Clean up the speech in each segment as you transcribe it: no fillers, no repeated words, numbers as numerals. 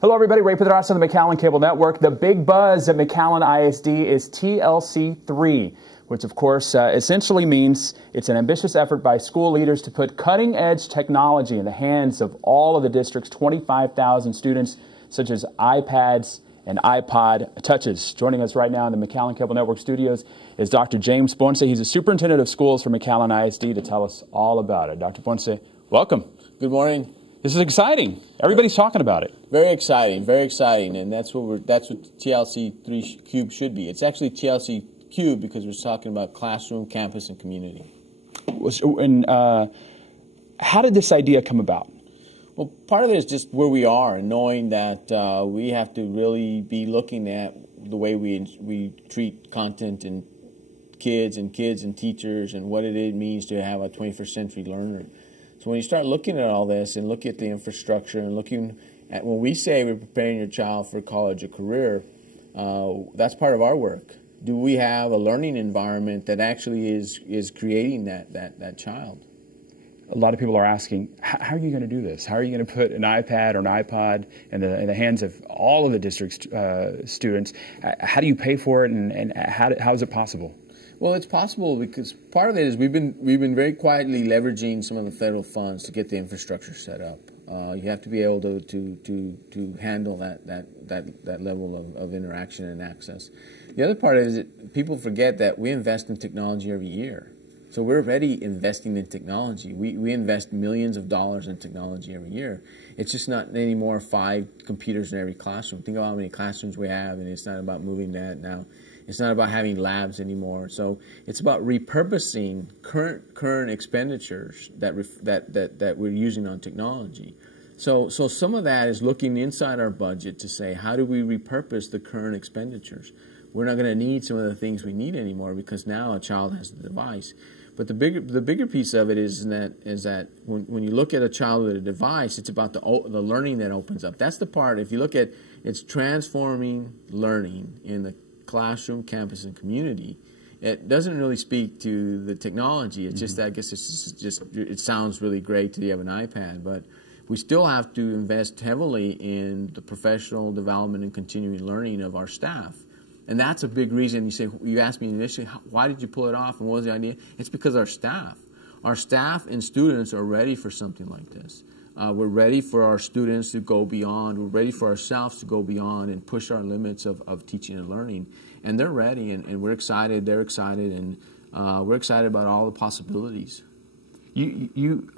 Hello everybody, Ray Pedraza on the McAllen Cable Network. The big buzz at McAllen ISD is TLC3, which of course essentially means it's an ambitious effort by school leaders to put cutting-edge technology in the hands of all of the district's 25,000 students, such as iPads and iPod Touches. Joining us right now in the McAllen Cable Network studios is Dr. James Ponce. He's a superintendent of schools for McAllen ISD to tell us all about it. Dr. Ponce, welcome. Good morning. This is exciting. Everybody's talking about it. Very exciting, and that's what TLC3 Cube should be. It's actually TLC Cube because we're talking about classroom, campus, and community. And how did this idea come about? Well, part of it is just where we are and knowing that we have to really be looking at the way we treat content and kids and teachers and what it means to have a 21st century learner. So when you start looking at all this and look at the infrastructure and looking at when we say we're preparing your child for college or career, that's part of our work. Do we have a learning environment that actually is creating that child? A lot of people are asking, how are you going to do this? How are you going to put an iPad or an iPod in the hands of all of the district's students? How do you pay for it, and how is it possible? Well, it's possible because part of it is we've been very quietly leveraging some of the federal funds to get the infrastructure set up. You have to be able to handle that level of interaction and access. The other part is that people forget that we invest in technology every year. So we're already investing in technology. We invest millions of dollars in technology every year. It's just not anymore 5 computers in every classroom. Think about how many classrooms we have, and it's not about moving that now. It's not about having labs anymore. So it's about repurposing current expenditures that we're using on technology. So some of that is looking inside our budget to say, how do we repurpose the current expenditures? We're not going to need some of the things we need anymore because now a child has the device. But the bigger piece of it is that when you look at a child with a device, it's about the learning that opens up. That's the part. If you look at it's transforming learning in the classroom, campus, and community. It doesn't really speak to the technology. It's just, I guess it's just, it sounds really great to have an iPad, but we still have to invest heavily in the professional development and continuing learning of our staff. And that's a big reason. You asked me initially, why did you pull it off and what was the idea? It's because our staff and students are ready for something like this. We're ready for our students to go beyond. We're ready for ourselves to go beyond and push our limits of teaching and learning. And they're ready, and we're excited. They're excited, and we're excited about all the possibilities. You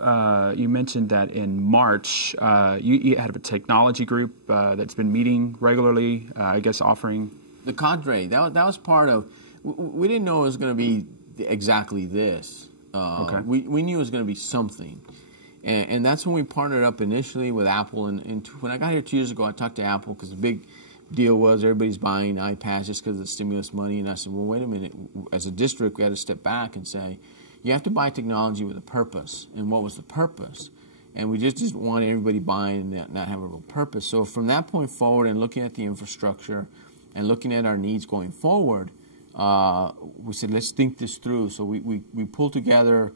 mentioned that in March you had a technology group that's been meeting regularly. I guess offering the cadre. That was part of. We didn't know it was going to be exactly this. Okay. We knew it was going to be something. And that's when we partnered up initially with Apple. And when I got here 2 years ago, I talked to Apple because the big deal was everybody's buying iPads just because of the stimulus money. And I said, well, wait a minute. As a district, we had to step back and say, you have to buy technology with a purpose. And what was the purpose? And we just didn't want everybody buying and not have a real purpose. So from that point forward and looking at the infrastructure and looking at our needs going forward, we said, let's think this through. So we pulled together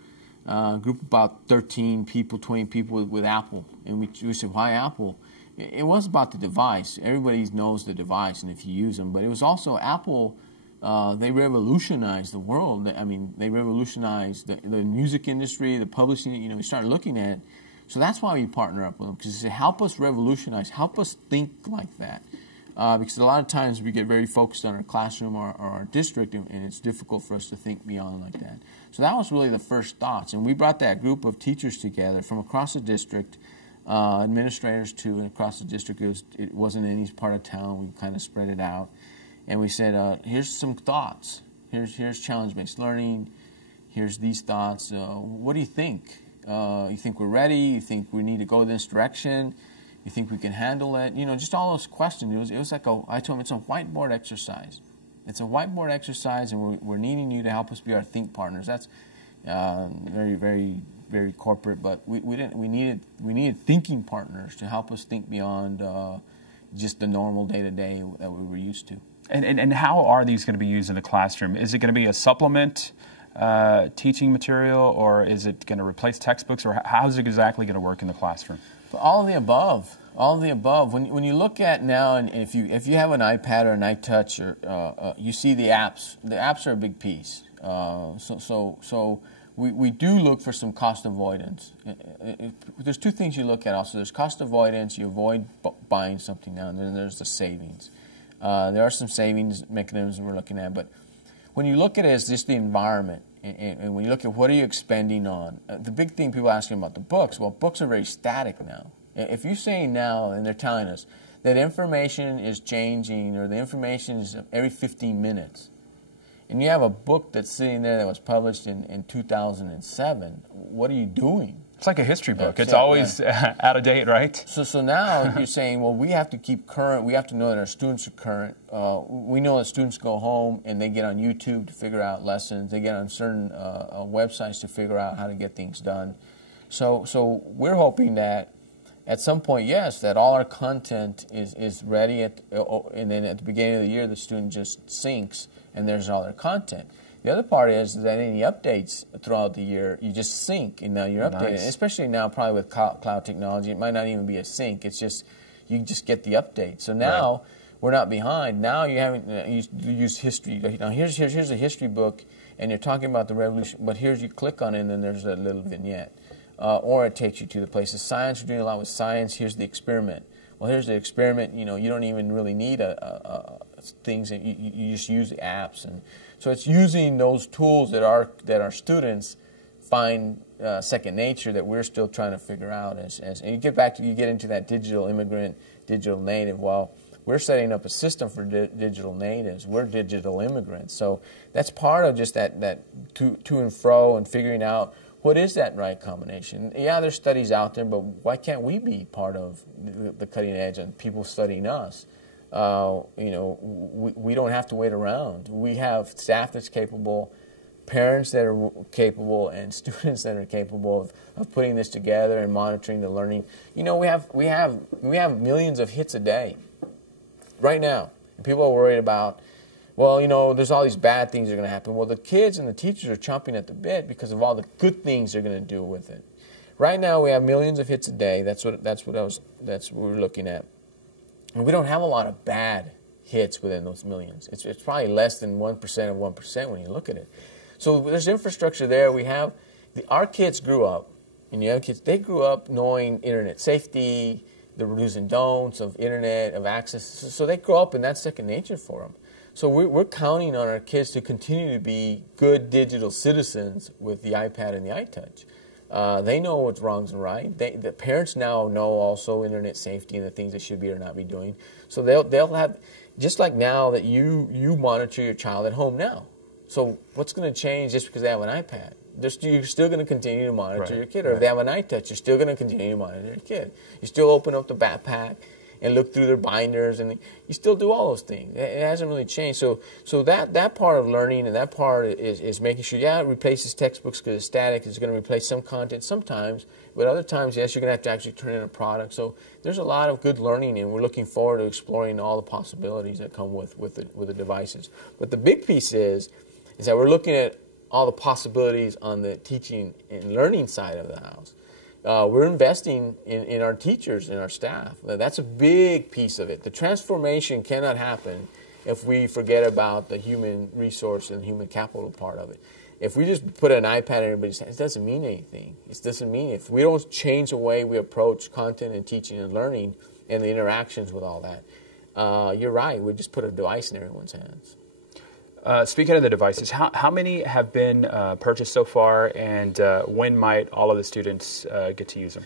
a group of about 13 people, 20 people with Apple. And we said, why Apple? It was about the device. Everybody knows the device and if you use them. But it was also Apple, they revolutionized the world. I mean, they revolutionized the music industry, the publishing, we started looking at it. So that's why we partner up with them, because they said, help us revolutionize, help us think like that. Because a lot of times we get very focused on our classroom or our district, and it's difficult for us to think beyond like that. So that was really the first thoughts, and we brought that group of teachers together from across the district, administrators too, and across the district. It wasn't any part of town. We kind of spread it out, and we said, here's some thoughts. Here's challenge-based learning. Here's these thoughts. What do you think? You think we're ready? You think we need to go this direction? You think we can handle it? Just all those questions. It was like I told them it's a whiteboard exercise. It's a whiteboard exercise, and we're needing you to help us be our think partners. That's very, very, very corporate, but we needed thinking partners to help us think beyond just the normal day-to-day that we were used to. And how are these going to be used in the classroom? Is it going to be a supplement teaching material, or is it going to replace textbooks, or how is it exactly going to work in the classroom? All of the above. All of the above. When you look at now, and if you have an iPad or an iTouch, or you see the apps. The apps are a big piece. So we do look for some cost avoidance. There's two things you look at also. There's cost avoidance. You avoid buying something now, and then there's the savings. There are some savings mechanisms we're looking at, but when you look at it as just the environment, and when you look at what are you expending on, the big thing people are asking about the books. Well, books are very static now. If you're saying now, and they're telling us that information is changing, or the information is every 15 minutes, and you have a book that's sitting there that was published in 2007, what are you doing? It's like a history book. It's always out of date, right? So now you're saying, well, we have to keep current. We have to know that our students are current. We know that students go home and they get on YouTube to figure out lessons. They get on certain websites to figure out how to get things done. So we're hoping that at some point, yes, that all our content is ready, and then at the beginning of the year, the student just syncs, and there's all their content. The other part is that any updates throughout the year, you just sync, and now you're updated. Nice. Especially now, probably with cloud technology, it might not even be a sync. It's just you just get the update. So now we're not behind. Now you haven't you use history. Now here's a history book, and you're talking about the revolution. But here's you click on it, and then there's a little vignette, or it takes you to the places. Science, we're doing a lot with science. Here's the experiment. Well, here's the experiment. You know, you don't even really need things. You just use the apps, and so it's using those tools that our students find second nature that we're still trying to figure out. And you get into that digital immigrant, digital native. Well, we're setting up a system for digital natives. We're digital immigrants, so that's part of just that to and fro and figuring out what is that right combination. Yeah, there's studies out there, but why can't we be part of the cutting edge and people studying us? You know, we don't have to wait around. We have staff that's capable, parents that are capable, and students that are capable of putting this together and monitoring the learning. You know, we have millions of hits a day right now, and people are worried about, well, you know, there's all these bad things that are going to happen. Well, the kids and the teachers are chomping at the bit because of all the good things they're going to do with it. Right now, we have millions of hits a day. That's what we're looking at. And we don't have a lot of bad hits within those millions. It's probably less than 1% of 1% when you look at it. So there's infrastructure there. We have our kids grew up, and young kids, they grew up knowing internet safety, the do's and don'ts of internet, of access. So they grew up, and that's second nature for them. So we're counting on our kids to continue to be good digital citizens with the iPad and the iTouch. They know what's wrong and right. The parents now know also internet safety and the things they should be or not be doing. So they'll have, just like now that you monitor your child at home now. So what's going to change just because they have an iPad? You're still going to continue to monitor your kid. Or if they have an iTouch, you're still going to continue to monitor your kid. You still open up the backpack and look through their binders, and you still do all those things. It hasn't really changed. So that part of learning and that part is making sure, yeah, it replaces textbooks because it's static. It's going to replace some content sometimes, but other times, yes, you're going to have to actually turn in a product. So there's a lot of good learning, and we're looking forward to exploring all the possibilities that come with the devices. But the big piece is that we're looking at all the possibilities on the teaching and learning side of the house. We're investing in our teachers and our staff. That's a big piece of it. The transformation cannot happen if we forget about the human resource and human capital part of it. If we just put an iPad in everybody's hand, it doesn't mean anything. It doesn't mean, if we don't change the way we approach content and teaching and learning and the interactions with all that, you're right, we just put a device in everyone's hands. Speaking of the devices, how many have been purchased so far, and when might all of the students get to use them?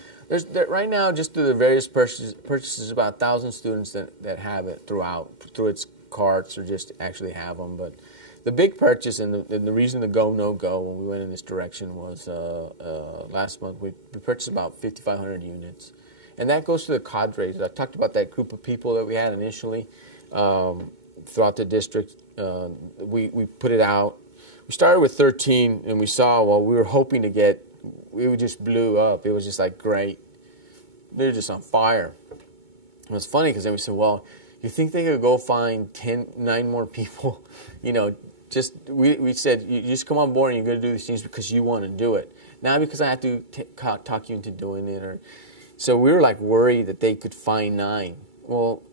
Right now, just through the various purchases, about 1,000 students that have it through its carts, or just actually have them. But the big purchase and the reason to go, no-go when we went in this direction was last month we purchased about 5,500 units. And that goes to the cadres. I talked about that group of people that we had initially throughout the district. We put it out. We started with 13, and we saw, well, we were hoping to get, it just blew up. It was just like great. They're just on fire. It was funny because then we said, well, you think they could go find 9 more people? You know, just we said, you just come on board and you're going to do these things because you want to do it. Not because I have to talk you into doing it, or So we were like worried that they could find 9. Well,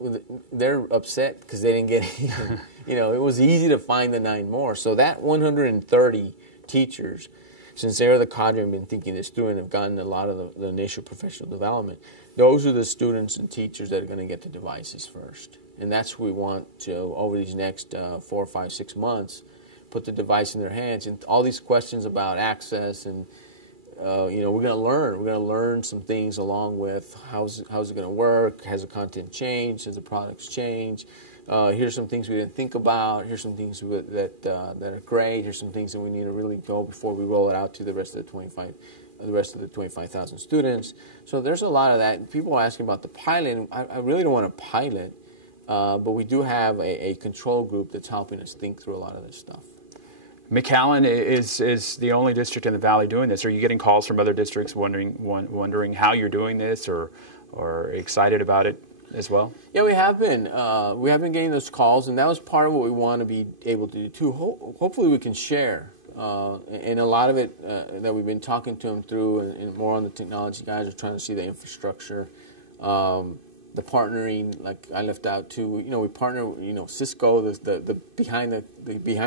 they're upset because they didn't get any. You know, it was easy to find the 9 more. So that 130 teachers, since they're the cadre and been thinking this through and have gotten a lot of the initial professional development, those are the students and teachers that are going to get the devices first. And that's what we want to, over these next 4, 5, 6 months, put the device in their hands. And all these questions about access and, you know, we're going to learn. We're going to learn some things along with how's it going to work, has the content changed, has the products changed. Here's some things we didn't think about. Here's some things that are great. Here's some things that we need to really go before we roll it out to the rest of the 25,000 students. So there's a lot of that. People are asking about the pilot. I really don't want to pilot, but we do have a control group that's helping us think through a lot of this stuff. McAllen is the only district in the Valley doing this. Are you getting calls from other districts wondering how you're doing this, or excited about it as well? Yeah, we have been. We have been getting those calls, and that was part of what we want to be able to do too. Hopefully, we can share. And a lot of it that we've been talking to them through, and more on the technology guys are trying to see the infrastructure, the partnering. Like I left out too. You know, we partner. You know, Cisco, the behind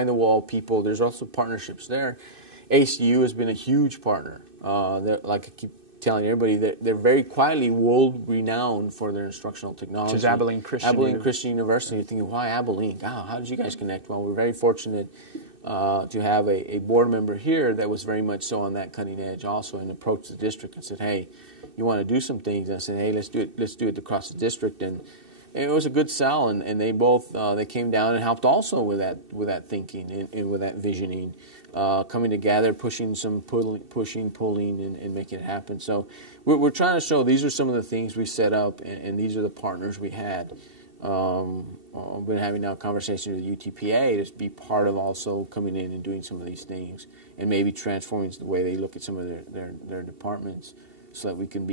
the wall people. There's also partnerships there. ACU has been a huge partner. Like I keep telling everybody, they're very quietly world renowned for their instructional technology. Which is Abilene Christian University. You're thinking, why Abilene? God, how did you guys connect? Well, we're very fortunate to have a board member here that was very much so on that cutting edge also, and approached the district and said, hey, you want to do some things? And I said, hey, let's do it across the district. And it was a good sell, and they both they came down and helped also with that thinking and with that visioning, coming together, pushing, pulling, and making it happen. So we're trying to show these are some of the things we set up, and these are the partners we had. I've been having now conversations with UTPA to be part of also coming in and doing some of these things, and maybe transforming the way they look at some of their departments, so that we can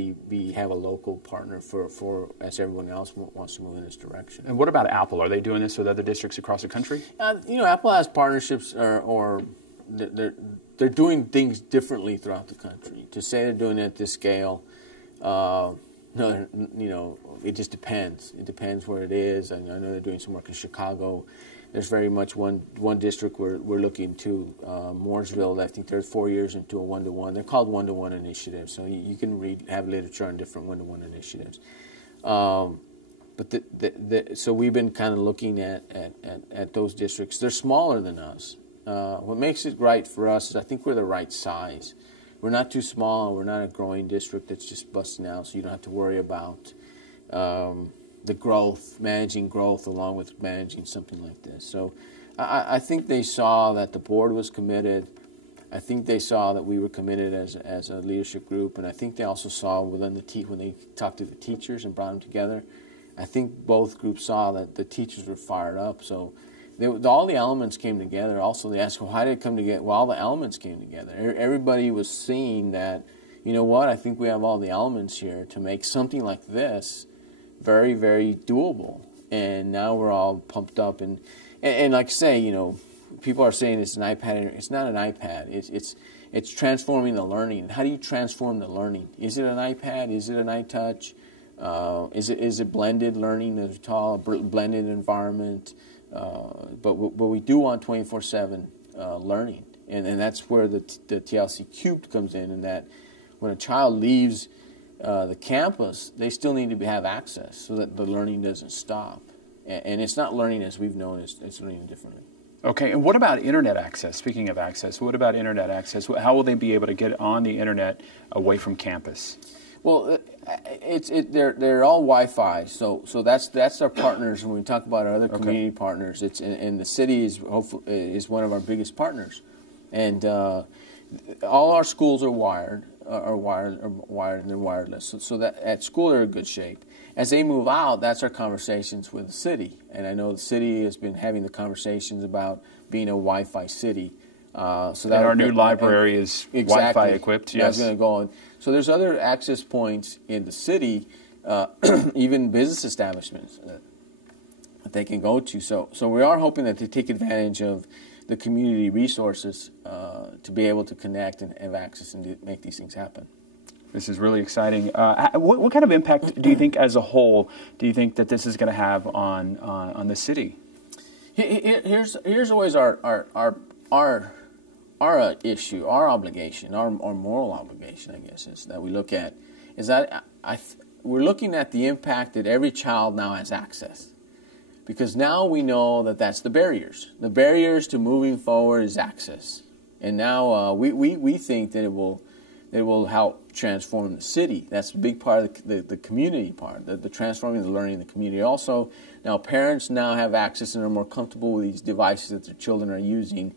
have a local partner for as everyone else wants to move in this direction. And what about Apple? Are they doing this with other districts across the country? You know, Apple has partnerships, or they're doing things differently throughout the country. To say they're doing it at this scale, no, you know, it just depends. It depends where it is. I know they're doing some work in Chicago. There's very much one district we're looking to, Mooresville. I think they're 4 years into a one-to-one. They're called one-to-one initiatives. So you can have literature on different one-to-one initiatives. But so we've been kind of looking at those districts. They're smaller than us. What makes it right for us is I think we're the right size. We're not too small. We're not a growing district that's just busting out, so you don't have to worry about the growth, managing growth along with managing something like this. So I think they saw that the board was committed. I think they saw that we were committed as a leadership group, and I think they also saw when they talked to the teachers and brought them together, I think both groups saw that the teachers were fired up. So all the elements came together. Also, they asked, well, how did it come together? Well, all the elements came together. Everybody was seeing that, you know what, I think we have all the elements here to make something like this very, very doable. And now we're all pumped up. And like I say, you know, people are saying it's an iPad. It's not an iPad. It's transforming the learning. How do you transform the learning? Is it an iPad? Is it an iTouch? Is it blended learning, as we call a blended environment? But we do want 24/7 learning, and that's where the TLC cubed comes in that when a child leaves the campus, they still need to have access so that the learning doesn't stop. And it's not learning as we've known, it's learning differently. Okay, and what about internet access? Speaking of access, what about internet access? How will they be able to get on the internet away from campus? Well, they're all Wi-Fi, so that's our partners. When we talk about our other community partners, and the city is one of our biggest partners, and all our schools are wired, and they're wireless. So that at school they're in good shape. As they move out, that's our conversations with the city, and I know the city has been having the conversations about being a Wi-Fi city. So that our new library is Wi-Fi equipped. Yes, that's going to go on. So there's other access points in the city, even business establishments that they can go to. So we are hoping that they take advantage of the community resources to be able to connect and have access and make these things happen. This is really exciting. What kind of impact do you think, as a whole, do you think that this is going to have on the city? Here's always our issue, our obligation, our moral obligation, I guess, is that we look at is that we're looking at the impact that every child now has access, because now we know that that's the barriers. The barriers to moving forward is access, and now we think that it will help transform the city. That's a big part of the community part, the transforming the learning in the community. Also, now parents now have access and are more comfortable with these devices that their children are using.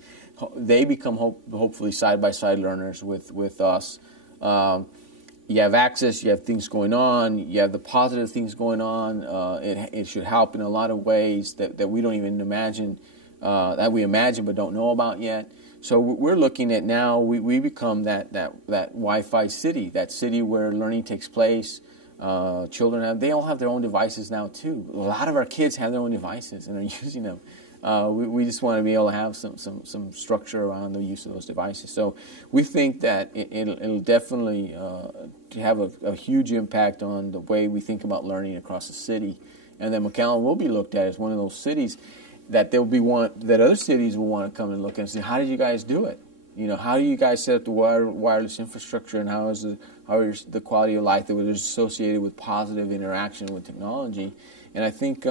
They become hopefully side-by-side learners with us. You have access, you have things going on, you have the positive things going on. It should help in a lot of ways that we don't even imagine, that we imagine but don't know about yet. So we're looking at now, we become that Wi-Fi city, that city where learning takes place. Children they all have their own devices now too. A lot of our kids have their own devices and are using them. We just want to be able to have some structure around the use of those devices. So we think that it'll definitely have a huge impact on the way we think about learning across the city. And then McAllen will be looked at as one of those cities that that other cities will want to come and look and say, how did you guys do it? You know, how do you guys set up the wireless infrastructure, and how is the quality of life that was associated with positive interaction with technology? And I think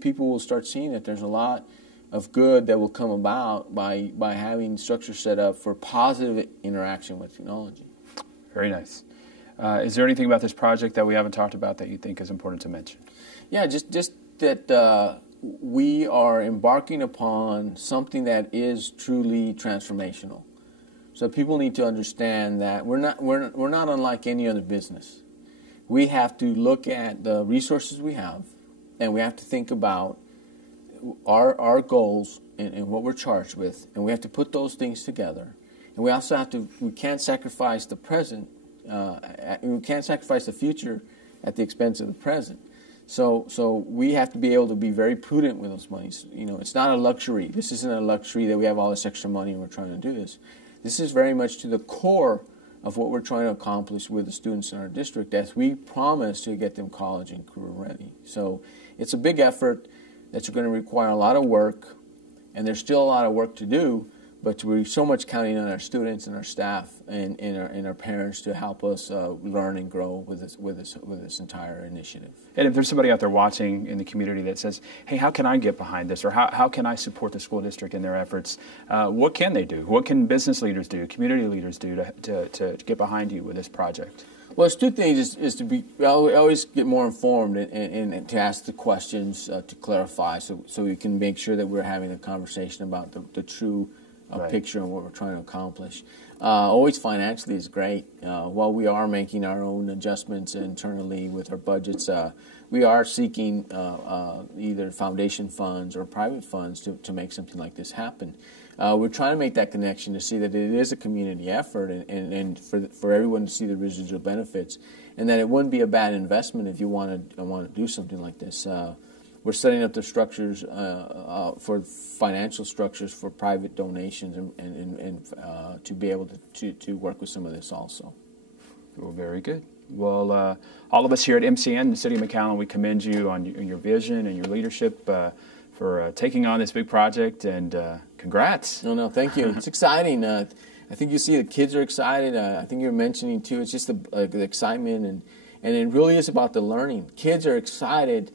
people will start seeing that there's a lot of good that will come about by having structure set up for positive interaction with technology. Very nice. Is there anything about this project that we haven't talked about that you think is important to mention? Yeah, just that we are embarking upon something that is truly transformational. So people need to understand that we're not unlike any other business. We have to look at the resources we have, and we have to think about our goals and what we're charged with, and we have to put those things together. And we also have to, we can't sacrifice the present, we can't sacrifice the future at the expense of the present. So we have to be able to be very prudent with those monies. You know, it's not a luxury. This isn't a luxury that we have all this extra money and we're trying to do this. This is very much to the core of what we're trying to accomplish with the students in our district, as we promise to get them college and career ready. So it's a big effort that's going to require a lot of work, and there's still a lot of work to do, but we're so much counting on our students and our staff and our parents to help us learn and grow with this entire initiative. And if there's somebody out there watching in the community that says, hey, how can I get behind this, or how can I support the school district in their efforts, what can they do? What can business leaders do, community leaders do to get behind you with this project? Well, it's two things, is to be, I always get more informed and to ask the questions to clarify, so we can make sure that we're having a conversation about the true picture and what we're trying to accomplish. Always financially is great. While we are making our own adjustments internally with our budgets, we are seeking either foundation funds or private funds to make something like this happen. We're trying to make that connection to see that it is a community effort, and for everyone to see the residual benefits, and that it wouldn't be a bad investment if you want to do something like this. We're setting up the structures for financial structures for private donations and to be able to work with some of this also. Well, very good. Well, all of us here at MCN, the City of McAllen, we commend you on your vision and your leadership for taking on this big project, and congrats. No, thank you. It's exciting. I think you see the kids are excited. I think you're mentioning too, it's just the excitement, and it really is about the learning. Kids are excited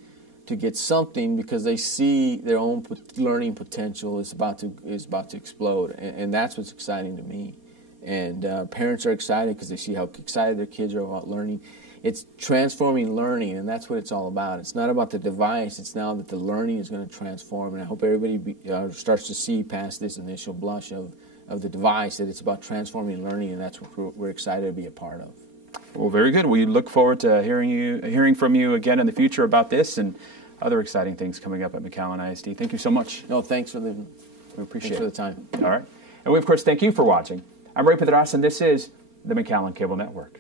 to get something because they see their own learning potential is about to explode, and that's what's exciting to me. And parents are excited because they see how excited their kids are about learning. It's transforming learning, and that's what it's all about. It's not about the device. It's now that the learning is going to transform, and I hope everybody starts to see past this initial blush of the device that it's about transforming learning, and that's what we're excited to be a part of. Well, very good. We look forward to hearing from you again in the future about this and other exciting things coming up at McAllen ISD. Thank you so much. No, thanks for the time. All right. And we, of course, thank you for watching. I'm Pedraza, and this is the McAllen Cable Network.